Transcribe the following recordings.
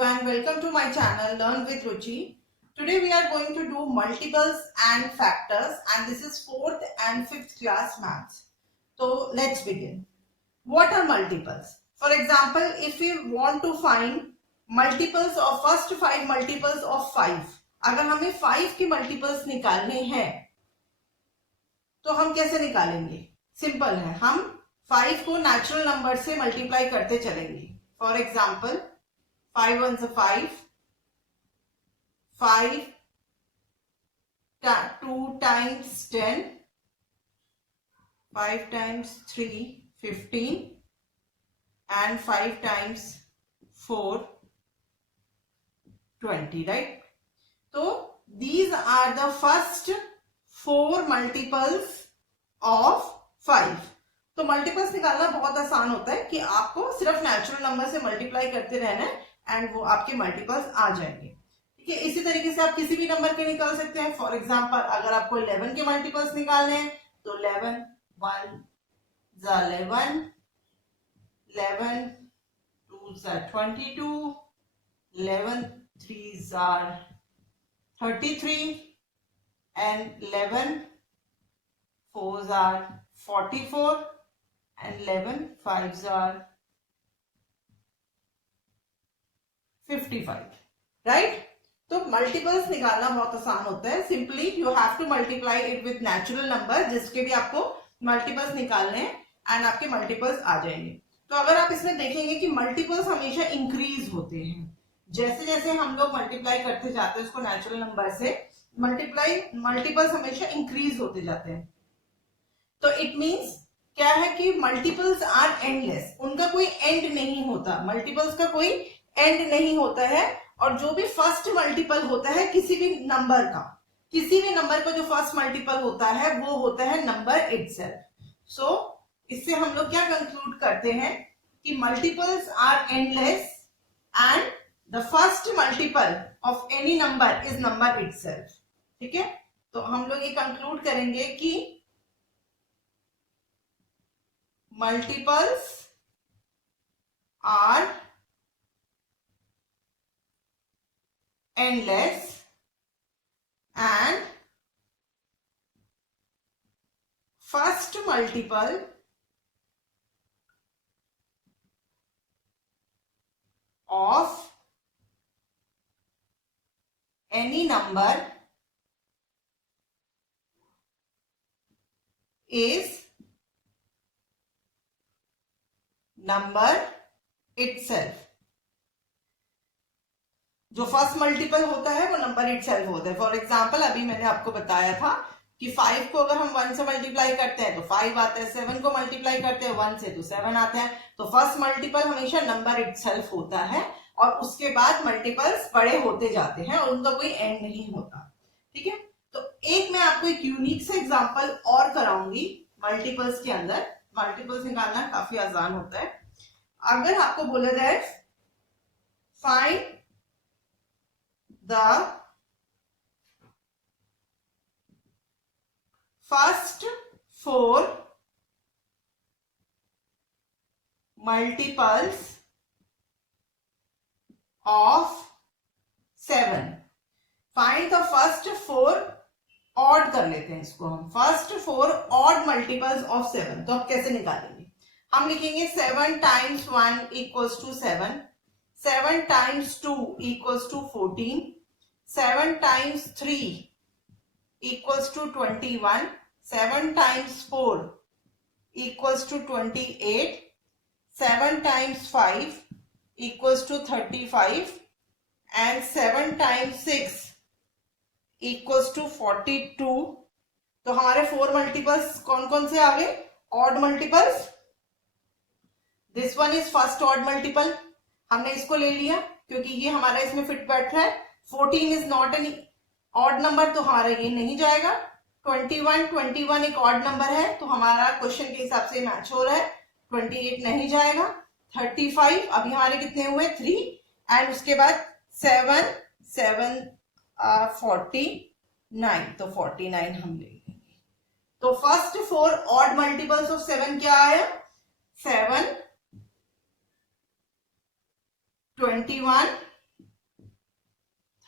everyone, welcome to my channel Learn with Ruchi. Today we are going to do multiples and factors, and this is 4th and 5th class maths. So let's begin. What are multiples? For example, if we want to find multiples of first 5 multiples of 5, अगर हमें 5 की multiples निकालने हैं तो हम कैसे निकालेंगे? Simple है, हम 5 को नेचुरल नंबर से मल्टीप्लाई करते चलेंगे. For example 5 1s 5, 5 2 times 10, 5 times 3 15, and 5 times 4 20, right? So these are the first 4 multiples of 5. तो मल्टीपल्स निकालना बहुत आसान होता है कि आपको सिर्फ नेचुरल नंबर से मल्टीप्लाई करते रहना है एंड वो आपके मल्टीपल्स आ जाएंगे. ठीक है, इसी तरीके से आप किसी भी नंबर के निकाल सकते हैं. फॉर एग्जांपल अगर आपको 11 के मल्टीपल्स निकालने हैं तो 11 1 11, 11 2 22, 11 3 33, and 11 4s are 44, and 11 5s are 55, right? तो मल्टीपल्स निकालना बहुत आसान होता है. Simply you have to multiply it with natural number जिसके भी आपको मल्टीपल्स निकालने हैं एंड आपके मल्टीपल्स आ जाएंगे. तो अगर आप इसमें देखेंगे कि मल्टीपल्स हमेशा इंक्रीज होते हैं. जैसे जैसे हम लोग मल्टीप्लाई करते जाते हैं उसको नेचुरल नंबर से, मल्टीपल्स हमेशा इंक्रीज होते जाते हैं. तो इट मींस क्या है कि मल्टीपल्स आर एंडलेस, उनका कोई एंड नहीं होता. मल्टीपल्स का कोई एंड नहीं होता है. और जो भी फर्स्ट मल्टीपल होता है किसी भी नंबर का जो फर्स्ट मल्टीपल होता है वो होता है नंबर इटसेल्फ. सो इससे हम लोग क्या कंक्लूड करते हैं कि multiples are endless and the first multiple of any number is number itself. ठीक है, तो हम लोग ये कंक्लूड करेंगे कि multiples are endless and first multiple of any number is number itself. जो फर्स्ट मल्टीपल होता है वो नंबर इटसेल्फ होता है. फॉर एग्जांपल अभी मैंने आपको बताया था कि 5 को अगर हम 1 से मल्टीप्लाई करते हैं तो 5 आता है, 7 को मल्टीप्लाई करते हैं 1 से तो 7 आता है. तो फर्स्ट मल्टीपल हमेशा नंबर इटसेल्फ होता है और उसके बाद मल्टीपल्स बड़े होते जाते हैं और उनका कोई एंड नहीं होता. ठीक है, तो एक मैं आपको एक यूनिक से एग्जांपल और कराऊंगी मल्टीपल्स के अंदर. मल्टीपल्स निकालना काफी आसान होता है. अगर आपको बोला जाए find the first 4 multiples of 7. Find the first 4 odd कर लेते हैं इसको हम. First 4 odd multiples of 7. तो अब कैसे निकालेंगे? हम लिखेंगे 7 times 1 equals to 7, 7 times 2 equals to 14, 7 times 3 equals to 21, 7 times 4 equals to 28, 7 times 5 equals to 35, and 7 times 6 equals to 42. तो हमारे 4 मल्टीपल्स कौन कौन से आ गए? Odd multiples. This one is first odd multiple, हमने इसको ले लिया क्योंकि ये हमारा इसमें फिट बैठ रहा है. 14 is not an odd number तो हमारा ये नहीं जाएगा. 21 एक ऑड नंबर है तो हमारा क्वेश्चन के हिसाब से मैच हो रहा है. 28 नहीं जाएगा. 35 अभी हमारे कितने हुए? 3. एंड उसके बाद 7 49, तो 49 हम ले लेंगे. तो फर्स्ट 4 ऑड मल्टीपल्स ऑफ 7 क्या आया? 7 21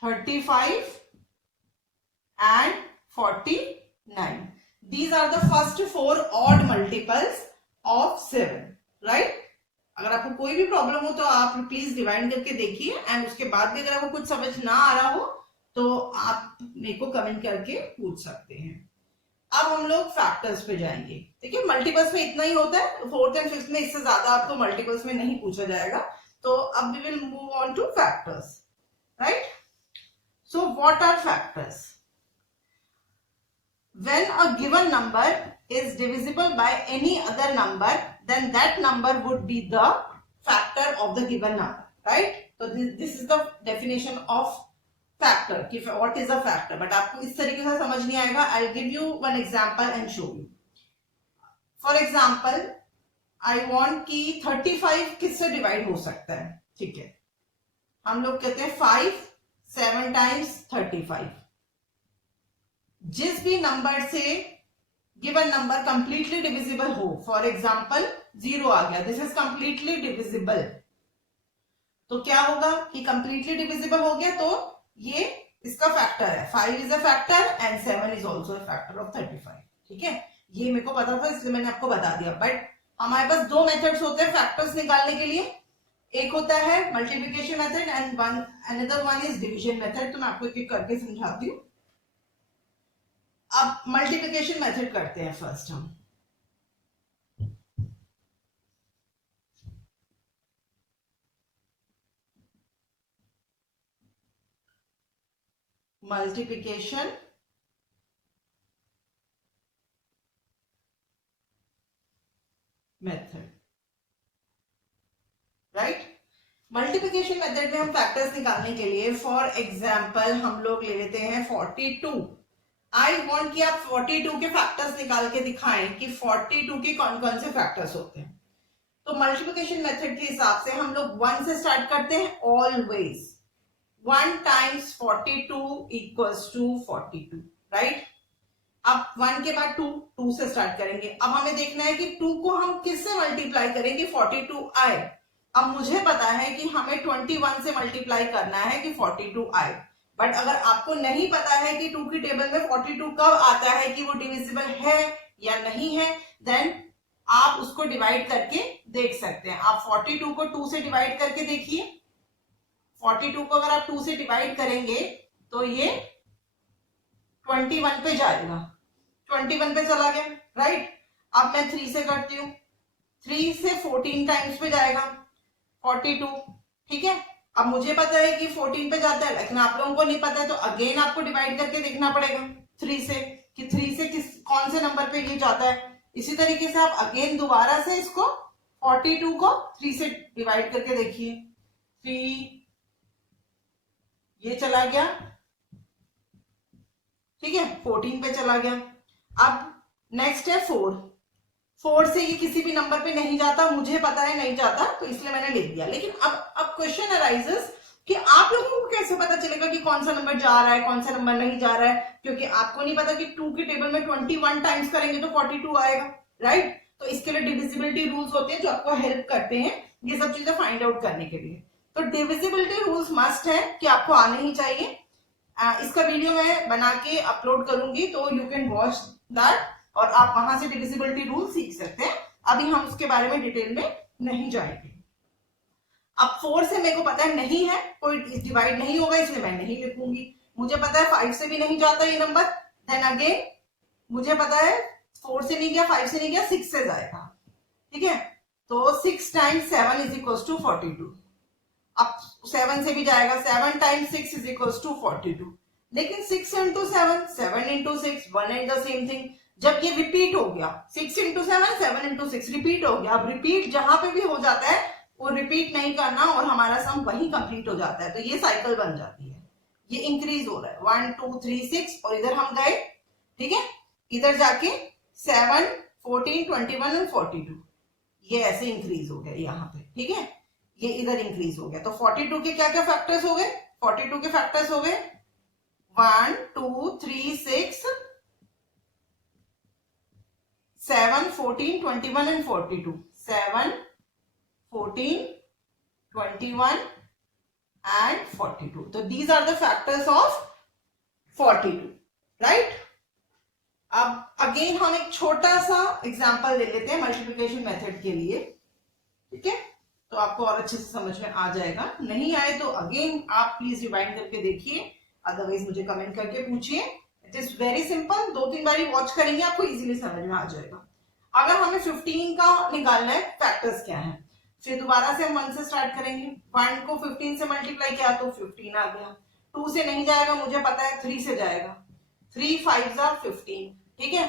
35 and 49. These are the first four odd multiples of 7, right? अगर आपको कोई भी प्रॉब्लम हो तो आप प्लीज डिवाइड करके देखिए, एंड उसके बाद भी अगर आपको कुछ समझ ना आ रहा हो तो आप मेरे को कमेंट करके पूछ सकते हैं। अब हम लोग फैक्टर्स पे जाएंगे। देखिए मल्टीपल्स में इतना ही होता है, फोर्थ एंड फिफ्थ में इससे ज्यादा आपको मल्टीपल्स में नहीं पूछा जाएगा। तो अब we will move on to factors, right? So what are factors? When a given number is divisible by any other number, then that number would be the factor of the given number, right? So this is the definition of factor. What is a factor? But आपको इस तरीके से समझ नहीं आएगा. I'll give you one example and show you. For example, I want कि 35 किससे divide हो सकता है? ठीक है, हम लोग कहते हैं 5 7 times 35. जिस भी नंबर से गिवन नंबर कंप्लीटली डिविजिबल हो, फॉर एग्जाम्पल 0 आ गया, दिस इज कंप्लीटली डिविजिबल, तो क्या होगा कि कंप्लीटली डिविजिबल हो गया तो ये इसका फैक्टर है। 5 is a factor and 7 is also a factor of 35। ठीक है, ये मेरे को पता था इसलिए मैंने आपको बता दिया। बट हमारे पास दो मेथड्स होते हैं फैक्टर्स निकालने के लिए, एक होता है multiplication method and another one is division method. तो मैं आपको एक एक करके समझाती हूँ। अब मल्टीप्लिकेशन मेथड करते हैं फर्स्ट हम। Multiplication method, right? Multiplication method में हम फैक्टर्स निकालने के लिए फॉर एग्जांपल हम लोग ले लेते हैं 42। आई वांट कि आप 42 के फैक्टर्स निकाल के दिखाएं कि 42 के कौन कौन से फैक्टर्स होते हैं। तो मल्टीप्लिकेशन मेथड के हिसाब से हम लोग 1 से स्टार्ट करते हैं always. 1 times 42 equals to 42, right? अब 1 के बाद 2 से स्टार्ट करेंगे। अब हमें देखना है कि 2 को हम किससे मल्टीप्लाई करेंगे 42 आए। अब मुझे पता है कि हमें 21 से मल्टीप्लाई करना है कि 42 आए। बट अगर आपको नहीं पता है कि 2 की टेबल में 42 कब आता है, कि वो डिविजिबल है या नहीं है, देन आप उसको डिवाइड करके देख सकते हैं। आप 42 को 2 से डिवाइड करके देखिए। 42 को अगर आप 2 से डिवाइड करेंगे तो ये 21 पे जाएगा। 21 पे चला गया, राइट? अब मैं 3 से करती हूँ। 3 से 14 टाइम्स पे जाएगा 42, ठीक है? अब मुझे पता है कि 14 पे जाता है, लेकिन आप लोगों को नहीं पता है, तो अगेन आपको डिवाइड करके देखना पड़ेगा 3 से कि 3 से कौन से नंबर पे ये जाता है। इसी तरीके से आप अगेन दोबारा से इसको 42 को 3 से डिवाइड करके देखिए। 3 ये चला गया, ठीक है, 14 पे चला गया। अब नेक्स्ट है 4 से ये किसी भी नंबर पे नहीं जाता, मुझे पता है नहीं जाता, तो इसलिए मैंने लिख दिया। लेकिन अब क्वेश्चन अराइजेस कि आप लोगों को कैसे पता चलेगा कि कौन सा नंबर जा रहा है कौन सा नंबर नहीं जा रहा है, क्योंकि आपको नहीं पता कि 2 की टेबल में 21 टाइम्स करेंगे तो 42 आएगा, राइट? तो इसके लिए डिविजिबिलिटी रूल्स होते हैं जो आपको हेल्प करते हैं ये सब चीजें फाइंड आउट करने के लिए। तो डिविजिबिलिटी रूल्स मस्ट है कि आपको आने ही चाहिए। इसका वीडियो मैं बना के अपलोड करूंगी, तो यू कैन वॉच दैट और आप वहां से डिविजिबिलिटी रूल सीख सकते हैं। अभी हम उसके बारे में डिटेल में नहीं जाएंगे। अब 4 से मेरे को पता है नहीं है, कोई डिवाइड नहीं होगा, इसलिए मैं नहीं लिखूंगी। मुझे पता है 5 से भी नहीं जाता ये नंबर, देन अगेन मुझे पता है 4 से नहीं गया, 5 से नहीं गया, 6 से जाएगा, ठीक है? तो 6 times 7 is equals to 42। अब 7 से भी जाएगा, 7 times 6 is equals to 42। लेकिन 6 into 7, 7 into 6, one and the same thing. जब ये रिपीट हो गया 6 into 7, 7 into 6 रिपीट हो गया। अब रिपीट जहां पे भी हो जाता है वो रिपीट नहीं करना और हमारा सम वही कंप्लीट हो जाता है, तो ये साइकिल बन जाती है। ये इंक्रीज हो रहा है 1 2 3 6 और इधर हम गए, ठीक है, इधर जाके 7 14 21 और 42 ये ऐसे इंक्रीज हो गया यहाँ पे, ठीक है, ये इधर इंक्रीज हो गया। तो 42 के क्या क्या फैक्टर्स हो गए? 42 के फैक्टर्स हो गए 1 2 3 6 7 14 21 and 42। 7 14 21 and 42. So these are the factors of 42, right? अब अगेन हम एक छोटा सा एग्जांपल ले लेते हैं मल्टीप्लिकेशन मेथड के लिए, ठीक है? तो आपको और अच्छे से समझ में आ जाएगा। नहीं आए तो अगेन आप प्लीज रिवाइंड करके देखिए, अदरवाइज मुझे कमेंट करके पूछिए। It is very simple, 2-3 bar watch करेंगे आपको इजीली समझ में आ जाएगा। अगर हमें 15 का निकालना है, फैक्टर्स क्या है, फिर दोबारा से हम 1 से स्टार्ट करेंगे। 1 को 15 से मल्टीप्लाई किया तो 15 आ गया। 2 से नहीं जाएगा, मुझे पता है 3 से जाएगा। 3 5 15, ठीक है,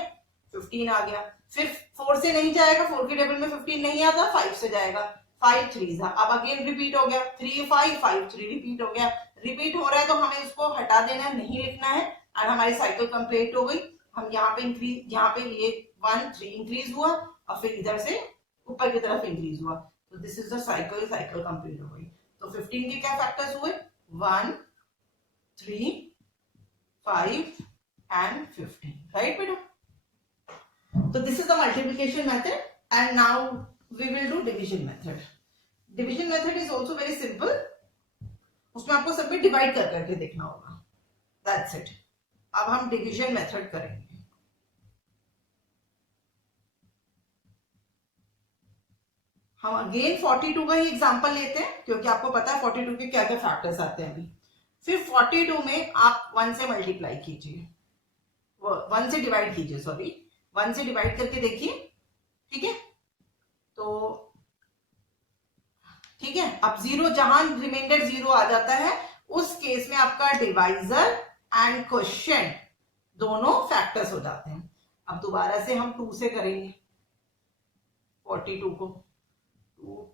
15 आ गया। फिर 4 से नहीं जाएगा, 4 के टेबल में 15 नहीं आता, 5 से जाएगा। 5 3 अब अगेन रिपीट हो गया, 3 5 5 3 रिपीट हो गया। रिपीट हो रहा है तो हमें उसको हटा देना है, नहीं लिखना है, और हमारी साइकिल कंप्लीट हो गई। हम यहाँ पे इंक्रीज, यहाँ पे ये 1 3 इंक्रीज हुआ और फिर इधर से ऊपर की तरफ इंक्रीज हुआ, तो this is the cycle, cycle complete हो गई। तो 15 के क्या फैक्टर्स हुए, 1 3 5 and 15, right beta? So this is the multiplication method, and now we will do division method. Division method is also very simple. उसमें आपको सब में डिवाइड कर करके देखना होगा, that's it. अब हम डिविजन मेथड करेंगे। हम अगेन 42 का ही एग्जांपल लेते हैं, क्योंकि आपको पता है 42 के क्या क्या फैक्टर्स आते हैं अभी। फिर 42 में आप 1 से मल्टीप्लाई कीजिए, 1 से डिवाइड कीजिए, सॉरी 1 से डिवाइड करके देखिए, ठीक है? तो ठीक है, अब 0, जहां रिमाइंडर 0 आ जाता है उस केस में आपका डिवाइजर एंड क्वोशिएंट दोनों फैक्टर्स हो जाते हैं। अब दोबारा से हम 2 से करेंगे 42 को, 2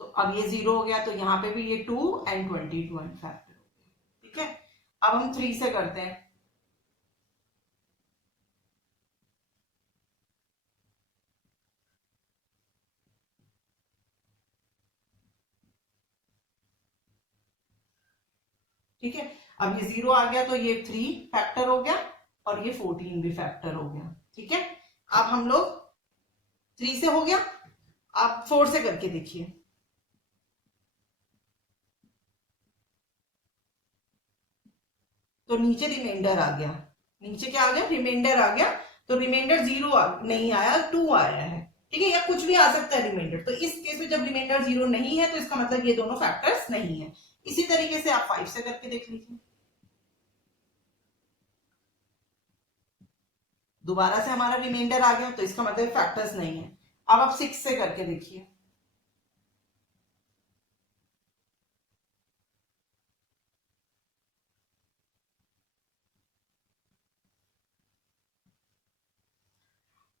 तो अब ये 0 हो गया, तो यहाँ पे भी ये 2 and 22 एंड फैक्टर हो गया, ठीक है? अब हम 3 से करते हैं, ठीक है? अब ये 0 आ गया तो ये 3 फैक्टर हो गया और ये 14 भी फैक्टर हो गया, ठीक है? अब हम लोग 3 से हो गया, आप 4 से करके देखिए, तो नीचे रिमाइंडर आ गया, नीचे क्या आ गया, रिमाइंडर आ गया। तो रिमाइंडर 0 नहीं आया, 2 आया है, ठीक है? या कुछ भी आ सकता है रिमाइंडर। तो इस केस में जब रिमाइंडर 0 नहीं है तो इसका मतलब ये दोनों फैक्टर्स नहीं है। इसी तरीके से आप 5 से करके देख लीजिए, दोबारा से हमारा रिमाइंडर आ गया तो इसका मतलब फैक्टर्स नहीं है। अब आप 6 से करके देखिए,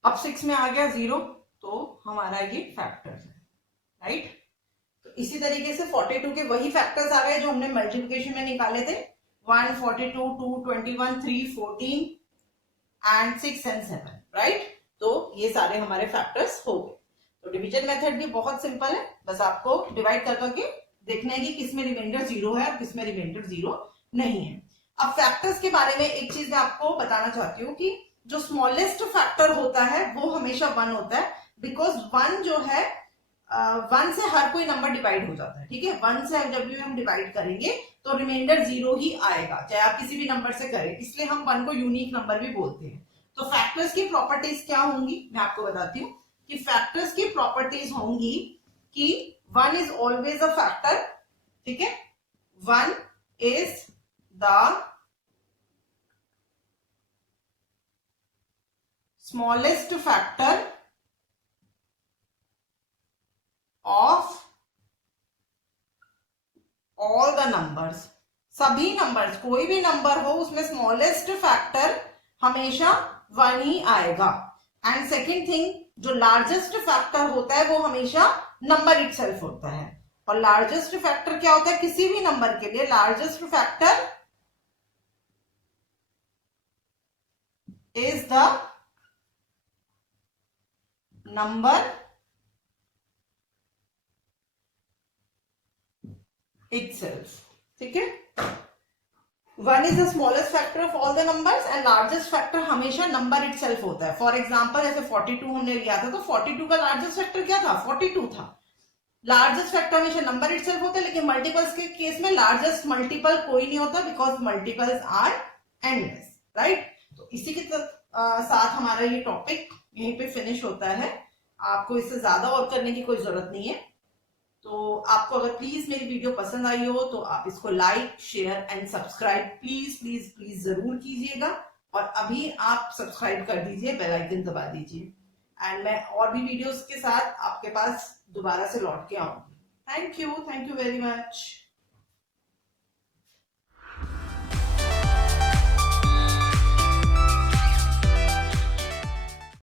अब 6 में आ गया 0, तो हमारा ये फैक्टर्स है, राइट? तो इसी तरीके से 42 के वही फैक्टर्स आ गए जो हमने मल्टीप्लिकेशन में निकाले थे, 1 42 2 21 3 14 एंड 6 एंड 7, राइट? तो ये सारे हमारे फैक्टर्स हो गए। तो डिवीजन मेथड भी बहुत सिंपल है, बस आपको डिवाइड कर करके देखना है कि किसमें रिमाइंडर 0 है और किसमें रिमाइंडर 0 नहीं है। अब फैक्टर्स के बारे में एक चीज मैं आपको बताना चाहती हूँ कि जो स्मॉलेस्ट फैक्टर होता है वो हमेशा 1 होता है, बिकॉज 1 जो है 1 से हर कोई नंबर डिवाइड हो जाता है, ठीक है? 1 से जब भी हम डिवाइड करेंगे तो रिमाइंडर 0 ही आएगा, चाहे आप किसी भी नंबर से करें, इसलिए हम 1 को यूनिक नंबर भी बोलते हैं। तो फैक्टर्स की प्रॉपर्टीज क्या होंगी मैं आपको बताती हूँ कि फैक्टर्स की प्रॉपर्टीज होंगी कि 1 इज ऑलवेज अ फैक्टर, ठीक है? 1 is the smallest factor of all the numbers. सभी नंबर्स, कोई भी नंबर हो उसमें स्मॉलेस्ट फैक्टर हमेशा 1 ही आएगा। एंड सेकेंड थिंग, जो लार्जेस्ट फैक्टर होता है वो हमेशा नंबर इटसेल्फ होता है। और लार्जेस्ट फैक्टर क्या होता है किसी भी नंबर के लिए? Largest factor is the number itself, ठीक है? 1 is the smallest factor of all the numbers and largest factor हमेशा number itself होता है. For example, जैसे 42 हमने लिया था, तो 42 का largest factor क्या था? 42 था. लार्जेस्ट फैक्टर हमेशा नंबर इटसेल्फ होता है, लेकिन मल्टीपल्स के केस में लार्जेस्ट मल्टीपल कोई नहीं होता, because multiples are endless, right. तो इसी के साथ हमारा ये टॉपिक यहीं पे फिनिश होता है. आपको इससे ज्यादा और करने की कोई जरूरत नहीं है. तो आपको अगर प्लीज मेरी वीडियो पसंद आई हो तो आप इसको like, share and subscribe please please please जरूर कीजिएगा. और अभी आप सब्सक्राइब कर दीजिए, बेल आइकन दबा दीजिए, एंड मैं और भी वीडियोस के साथ आपके पास दोबारा से लौट के आऊंगी. Thank you very much.